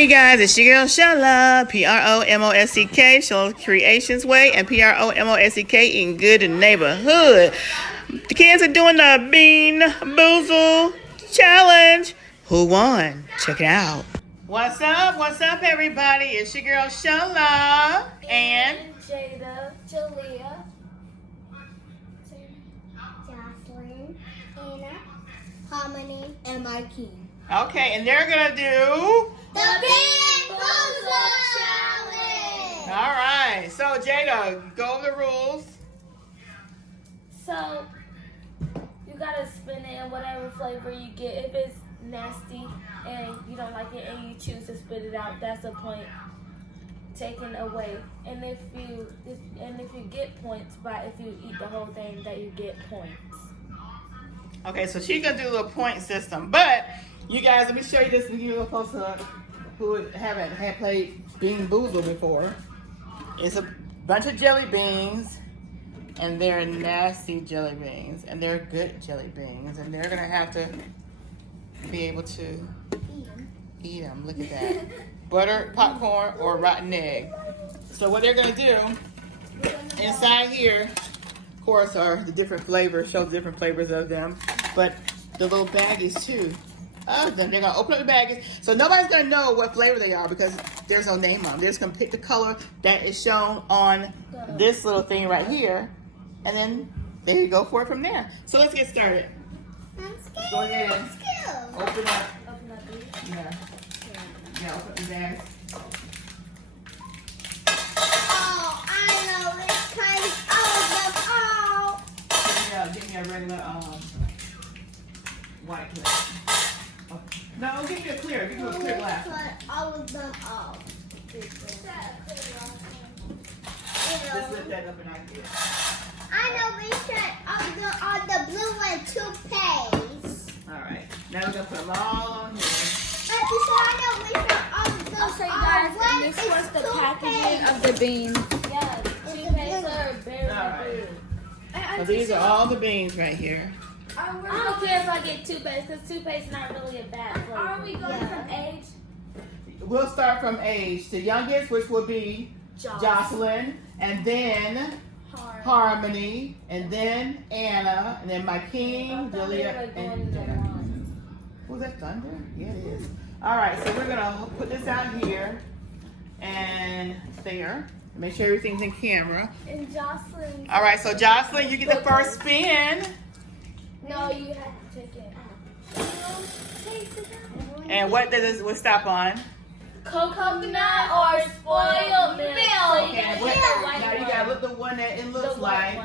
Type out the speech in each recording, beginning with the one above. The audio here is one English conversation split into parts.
Hey guys, it's your girl Shala, PromoSTK, Show Creations Way, and PromoSTK in Good Neighborhood. The kids are doing the Bean Boozled Challenge. Who won? Check it out. What's up, everybody? It's your girl Shala and Jada, Jalea, Jocelyn, Anna, Harmony, and Mikey. okay, and they're gonna do The Bean Boozled Challenge! Alright, so Jada, go over the rules. So, you gotta spin it in whatever flavor you get. If it's nasty and you don't like it and you choose to spit it out, that's a point taken away. And if you get points if you eat the whole thing, that you get points. Okay, so she's gonna do a little point system, but you guys, let me show you this and give you a close look. Who haven't played Bean Boozled before? It's a bunch of jelly beans, and they're nasty jelly beans, and they're good jelly beans, and they're gonna have to be able to eat them. Look at that. Butter, popcorn, or rotten egg. So what they're gonna do inside here, of course, are the different flavors. Shows the different flavors of them, but the little baggies too. Of them. They're gonna open up the baggies, so nobody's gonna know what flavor they are because there's no name on them. They're just gonna pick the color that is shown on this little thing right here, and then there you go for it from there. So let's get started. I'm scared. Go ahead. I'm scared. Open up. Open up these. Yeah, open up the bags. Oh, I know this kind of Give me a regular white glass. Oh. No, give me a clear. Give me a clear glass. Put all of them off. Just lift that up and I get it. I know we should on the blue one toothpaste. All right. Now we're gonna put them all on here. But you said I know we should on the I'll show you guys, and this was the packaging of the beans. Yes, toothpaste are very good. So these are all the beans right here. I don't care if I get toothpaste, because toothpaste is not really a bad flavor. Are we going from age? We'll start from age. The youngest, which will be Jocelyn, and then Harmony, and then Anna, and then my king, Julia, and Jenna. Was that thunder? Yeah, it is. All right, so we're gonna put this out here and there. Make sure everything's in camera. And Jocelyn. All right, so Jocelyn, you get the first spin. No, you have to take it. And what does it stop on? Coconut or spoiled milk. Okay, now you gotta look the one that it looks like,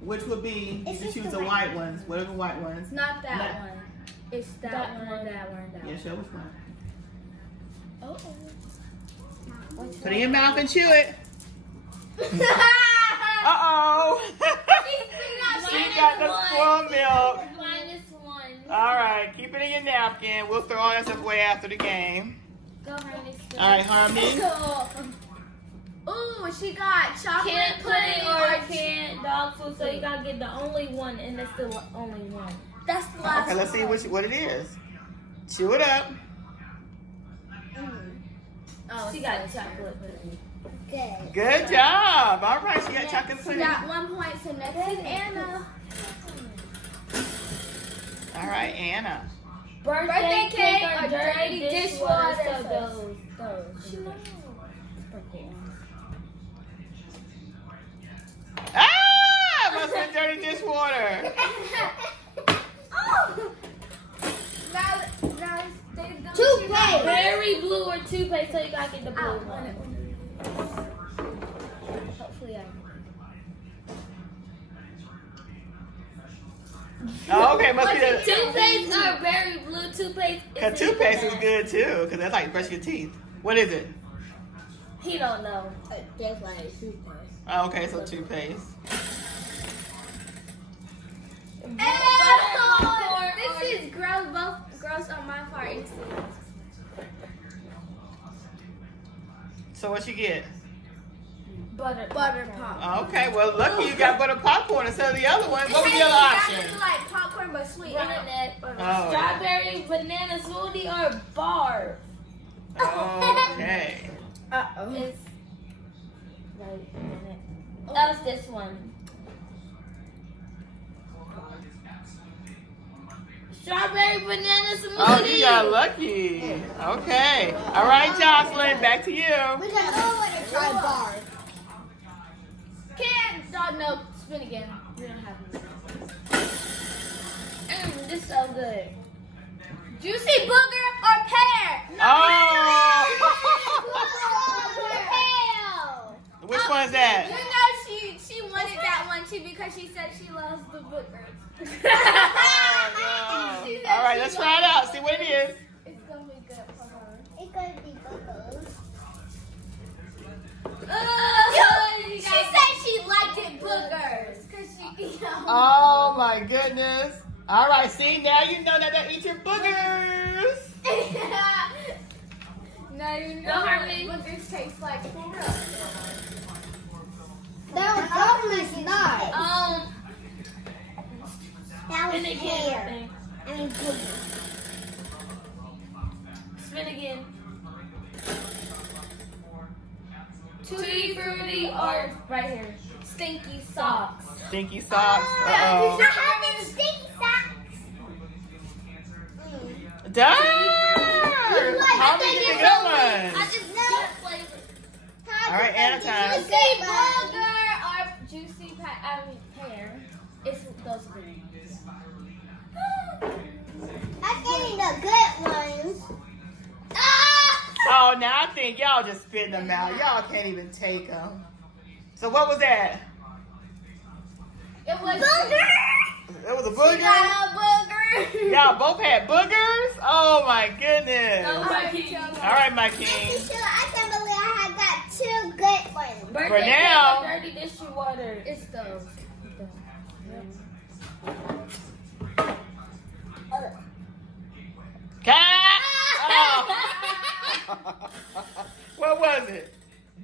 which would be, you can choose the white ones, whatever white ones. Not that one. It's that one. Yeah, show which one. Oh. Put it in your mouth and chew it. Uh-oh. She got the spoiled milk. -1. All right, keep it in your napkin. We'll throw all that stuff away after the game. Go, Harmony. All right, Harmony. Ooh, she got chocolate canned pudding or canned dog food, so you gotta get the only one, and that's the only one. That's the last Okay, let's see what it is. Chew it up. Oh, she got chocolate pudding. Good. Good job. All right, she got chocolate She pudding. got 1 point, so next is Anna. All right, Anna. Birthday cake or dirty dishwater. So those. Ah! Must have been dirty dishwater. Oh! Now Toothpaste. berry blue or toothpaste, so you gotta get the blue one. Hopefully Oh, okay, must be the toothpaste or berry blue toothpaste. Cause toothpaste is good too, cause that's like brush your teeth. What is it? He don't know. That's like toothpaste. Oh, okay, so toothpaste. This is gross. Both gross on my part. So what you get? Butter pop. Oh, okay, well lucky you got butter popcorn instead of the other one. What was the other option? Like popcorn but sweet. Oh. Strawberry banana smoothie or bar. Oh, Uh-oh. It's wait a minute. That was this one. Strawberry banana smoothie. Oh, you got lucky. Okay. All right, Jocelyn, back to you. We're gonna try bar. Can't. No, spin again. We don't have any. This is so good. Juicy booger or pear? No. Oh. Which one is You that? know she wanted that one too because she said she loves the boogers. Oh, She said no. All right, she let's loves- try it out. See what it is. It's gonna be good for her. It's gonna be boogers. She said she liked it boogers because she. Oh my goodness. All right, see, now you know that they eat your boogers. Now you know how boogers taste like for real. That was probably not. That was Spin hair. again. I mean boogers. Spin again. Tutti frutti or right here. Stinky socks. Stinky socks. I Uh-oh. have stinky socks. Darn! I How think many it's good over. ones? I just got flavor. All right, Anna time. Juicy burger or juicy pear. It's those three. I'm getting the good ones. Oh, now I think y'all just spitting them out. Y'all can't even take them. So what was that? It was Boogers. It was a She booger? got a booger. Y'all both had boogers? Oh my goodness. Oh, my king. All right, my king. I can't believe I have got 2 good ones. Birthday now- cake or dirty dishwater. It's those. Cat! Oh. What was it?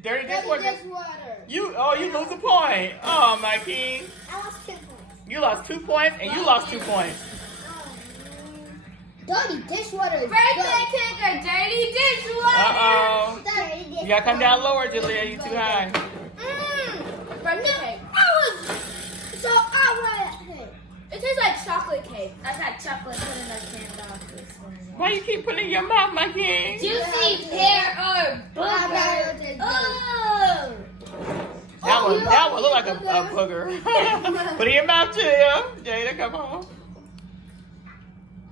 Dirty dishwater? Dishwater. You lose a point. Oh, my king. I lost 2 points. You lost 2 points and you lost 2 points. Dirty dishwater is Birthday cake or dirty dishwater. Uh-oh. Dirty dishwater. You gotta come down lower, Julia. You too high. Birthday cake. It tastes like chocolate cake. I got chocolate put in a can off this one. Why you keep putting it in your mouth, my king? Juicy pear or booger. Oh. That one look like a booger. Put it in your mouth, Julia. Jada, come on.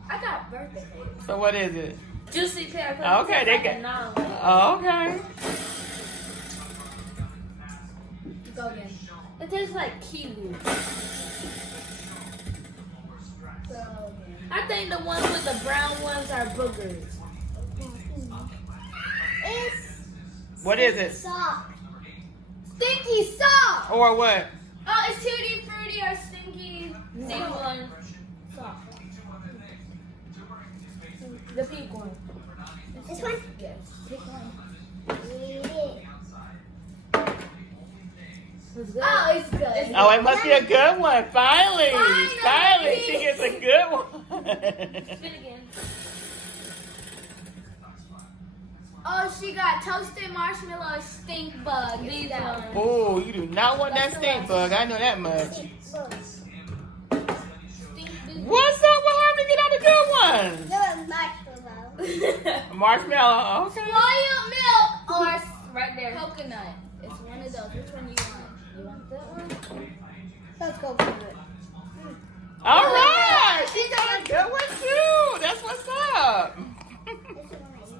I got birthday cake. So what is it? Juicy pear. Okay, they got. Oh, okay. Go again. It tastes like kiwi. I think the ones with the brown ones are boogers. It's What is it? sock. Stinky sock. Or what? Oh, it's tutti frutti or stinky one. Sock. The pink one. This one? Yes. Pick one. Read it. Oh, it's good. Oh, it must be a good one. Finally. Finally. Finally, she gets a good one. Spin again. Oh, she got toasted marshmallow stink bug. These ones. Oh, you do not want that stink bug. I know that much. Stink bug. What's up with her to get all the good ones? You're a marshmallow. Marshmallow. Okay. Spoiled milk or right there. Coconut. It's one of those. Which one you want? You want that one? Let's go for it. All right. She got a good one too. That's what's up.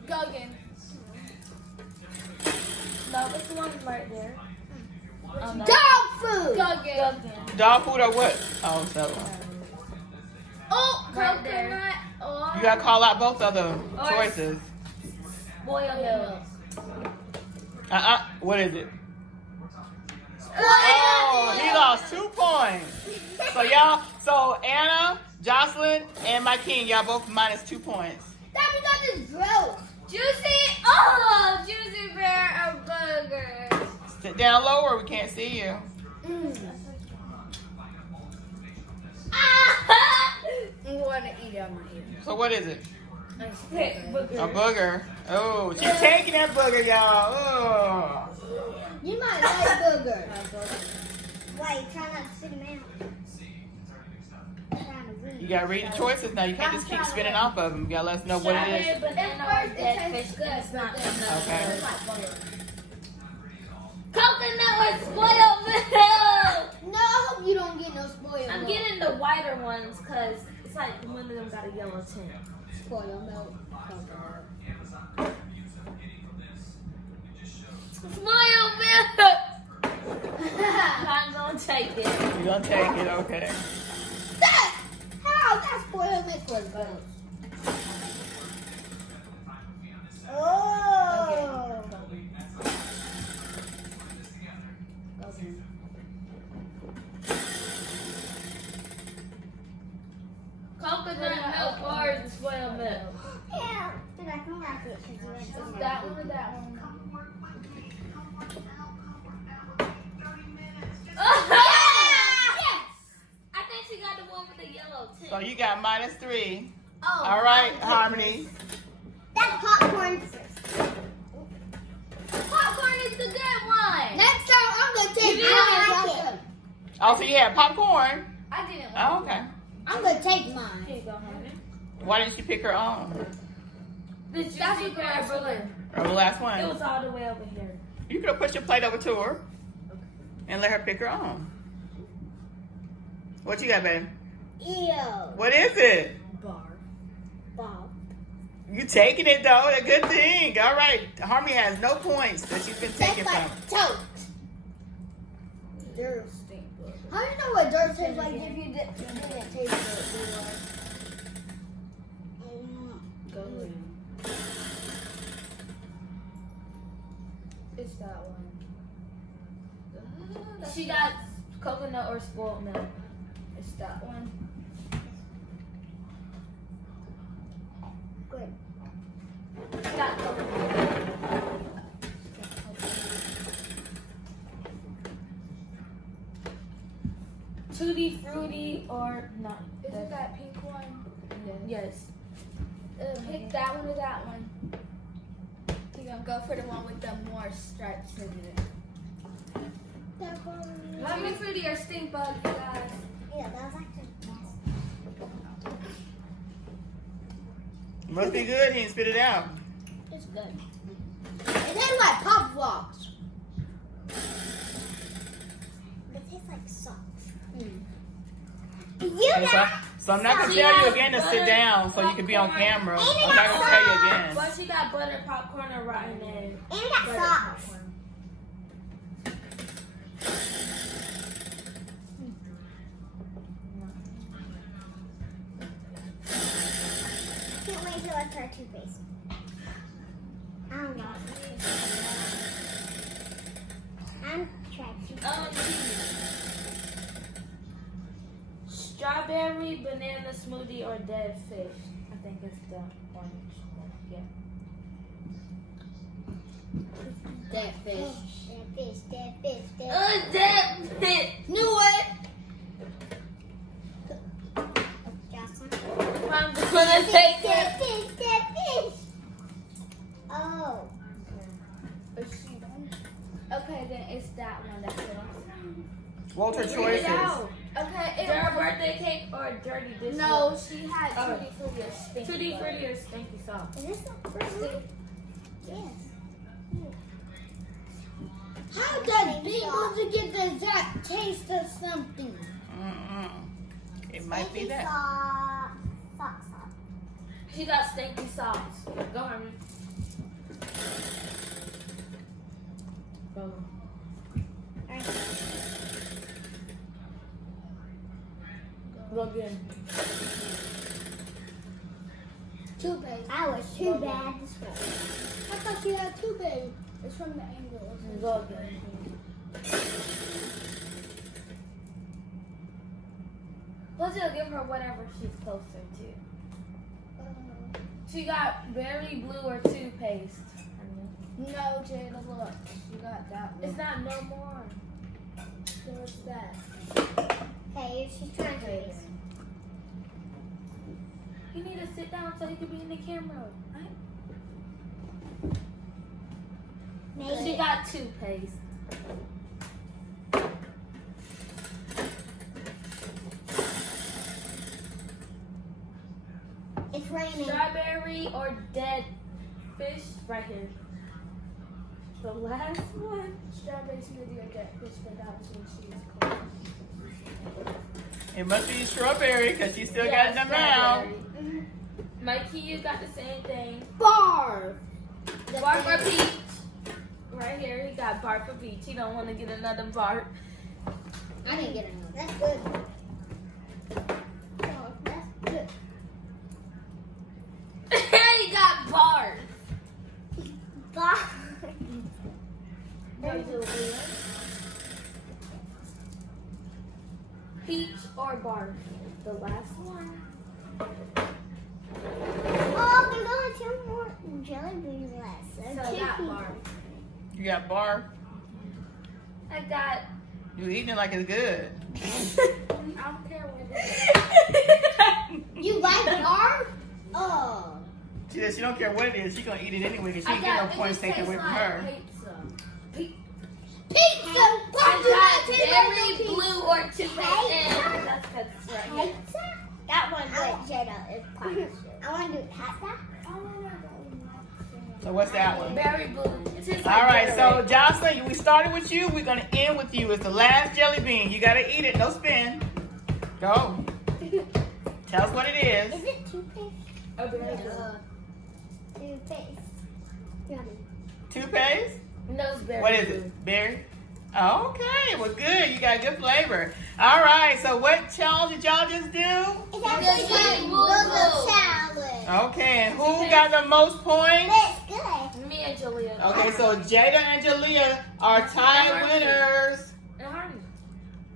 Go again. No, it's the one right there. No. Dog food. Go again. Go again. Dog food or what? Oh, it's that one. Oh, coconut or You gotta call out both of the Or- choices. boiled milk. What is it? Oh, he lost 2 points. So y'all, Anna, Jocelyn, and my king, y'all both minus 2 points. That because it's gross. Juicy pear or burger. Sit down lower, we can't see you. I'm going to eat on my ear. So what is it? Booger. A booger. Oh, she's taking that booger, y'all. Oh. You might like booger. Wait, try not to sit him out. You gotta read the choices now. You can't just keep spinning off of them. You gotta let us know what it is. Banana or dead fish. It's not Okay. Coconut or spoiled milk. No, I hope you don't get no spoiled I'm milk. getting the whiter ones because it's like one of them got a yellow tint. Spoiled milk. Spoiled milk. I'm gonna take it. You're gonna take it, okay. How? That's spoiled milk for both. Oh. Coconut milk or spoiled milk. Yeah. But I don't like it because you went to That one or that one? Yes! I think she got the one with the yellow tint. So you got -3. Oh. All right, Harmony. That's popcorn. Popcorn is the good one. Next time I'm gonna take You mine. Oh, so you had popcorn. I didn't Oh, okay. I'm gonna take mine. Here you go, honey. Why didn't she pick her own? That's what I brother. Or the last It one? was all the way over here. You could have pushed your plate over to her and let her pick her own. What you got, baby? Ew. What is it? Ball. You taking it though? A good thing. All right. Harmony has no points that she's been Tastes taking like from. toast. Dirt. How do you know what dirt tastes like if you didn't taste it? It's that one. She got coconut or spoiled milk. It's that one. Good. She got coconut. Tutti Frutti or not? Is it that pink one? Yes. Pick that one or that one. You're gonna go for the one with the more stripes in it. Lemon fruity or stink bug, you guys? Yeah, that was actually Must be good. He didn't spit it out. it's good. It tastes like Pop Rocks. It tastes like socks. You Okay, so I'm not gonna tell you again to sit down so you can be on camera. I'm not gonna tell you again. Well, she got butter popcorn or rotten egg. And it got Butter socks. popcorn. Can't wait till I try toothpaste. I don't know. I'm Tracy. Strawberry banana smoothie or dead fish. I think it's the orange one. Yeah. Dead fish. Dead fish, dead fish, dead Dead fish. Knew it! Jocelyn. I'm gonna take Dead it. fish, dead fish! Oh. Is she done? Okay, then it's that one. That's what I'm saying. What's her Figure it choices? out. Okay, Is there a birthday cake or dirty dish? No, she had Oh. Tutti Frutti or stink Tutti bug. Frutti or stinky sauce? Is this the first one? Yes. How does Beatles get the exact taste of something? It might be that. Sauce. She got stinky sauce. Go, Harmony. Go. Go again. Toothpaste. I was too bad this way. I thought she had toothpaste. It's from the angle. Go again. Plus, you'll give her whatever she's closer to. She got berry blue or toothpaste. No, Jada, look. You got that one. It's not no more. So what's that? Okay, she's trying to taste. You need to sit down so he can be in the camera. Right? She got toothpaste. It's raining. Strawberry or dead fish? Right here. The last one. Strawberry smoothie or dead fish without cheese cold. It must be strawberry because she still got it in her mouth. Mikey, you got the same thing. Barf. Bar for peach. Right here, he got bar for peach. He don't want to get another bar. I didn't get another. That's good. Oh, that's good. He got bars. Barf. Peach or bar? The last one. Oh, there's only 2 more jelly beans left. So that bar. You got bar. I got. You eating it like it's good. I don't care what it is. You like barf? Oh. She said she don't care what it is. She gonna eat it anyway because she ain't get no points taken away from her. Pizza. I got berry, blue, or toothpaste. That's good. Right. Pizza? That one with Jada is punishment. I want to do pasta. So what's that one? Berry blue. All right, so Jocelyn, we started with you. We're gonna end with you. It's the last jelly bean. You gotta eat it. No spin. Go. Tell us what it is. Is it toothpaste? Oh, berry blue. Toothpaste. Yummy. Toothpaste? No, it's berry. What is blue. it? Berry? Okay, well good. You got good flavor. All right, so what challenge did y'all just do? It's actually called Boozled challenge. Okay, and who got the most points? It's good. Me and Julia. Okay, so Jada and Jalea are tied winners. And Harmony.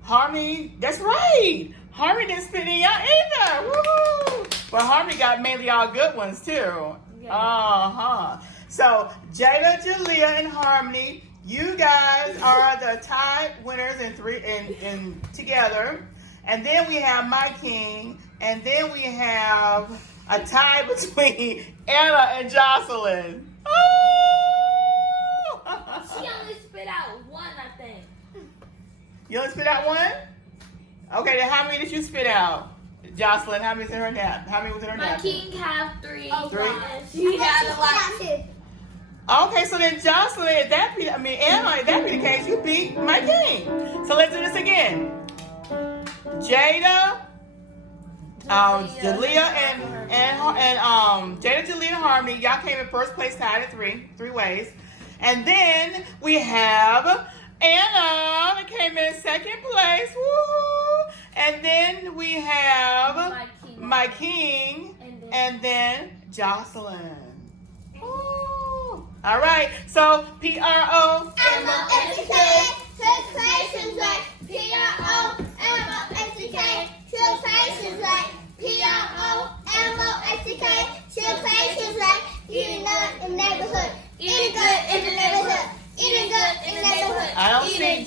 Harmony, that's right. Harmony didn't spit in y'all either. Woo! But Harmony got mainly all good ones too. Yeah. Uh-huh. So Jada, Jalea, and Harmony, you guys are the tied winners in together. And then we have My King, and then we have a tie between Anna and Jocelyn. Oh! She only spit out one, I think. You only spit out one? Okay, then how many did you spit out? Jocelyn, how many's in her nap? How many was in her My nap? King have 3. Oh, 3? And she had a lot. Okay, so then Jocelyn, Anna, if that be the case, you beat My King. So let's do this again. Jada, Jalea, and Jada, Jalea, and Harmony, y'all came in first place, tied at 3 ways. And then we have Anna that came in second place. Woo! And then we have My King, and then Jocelyn. Ooh. All right, so PROMOSTK, translations like PROMOSTK, translations like PROMOSTK, translations like eating good in the neighborhood, eating good in the neighborhood, eating good in the neighborhood. I don't see.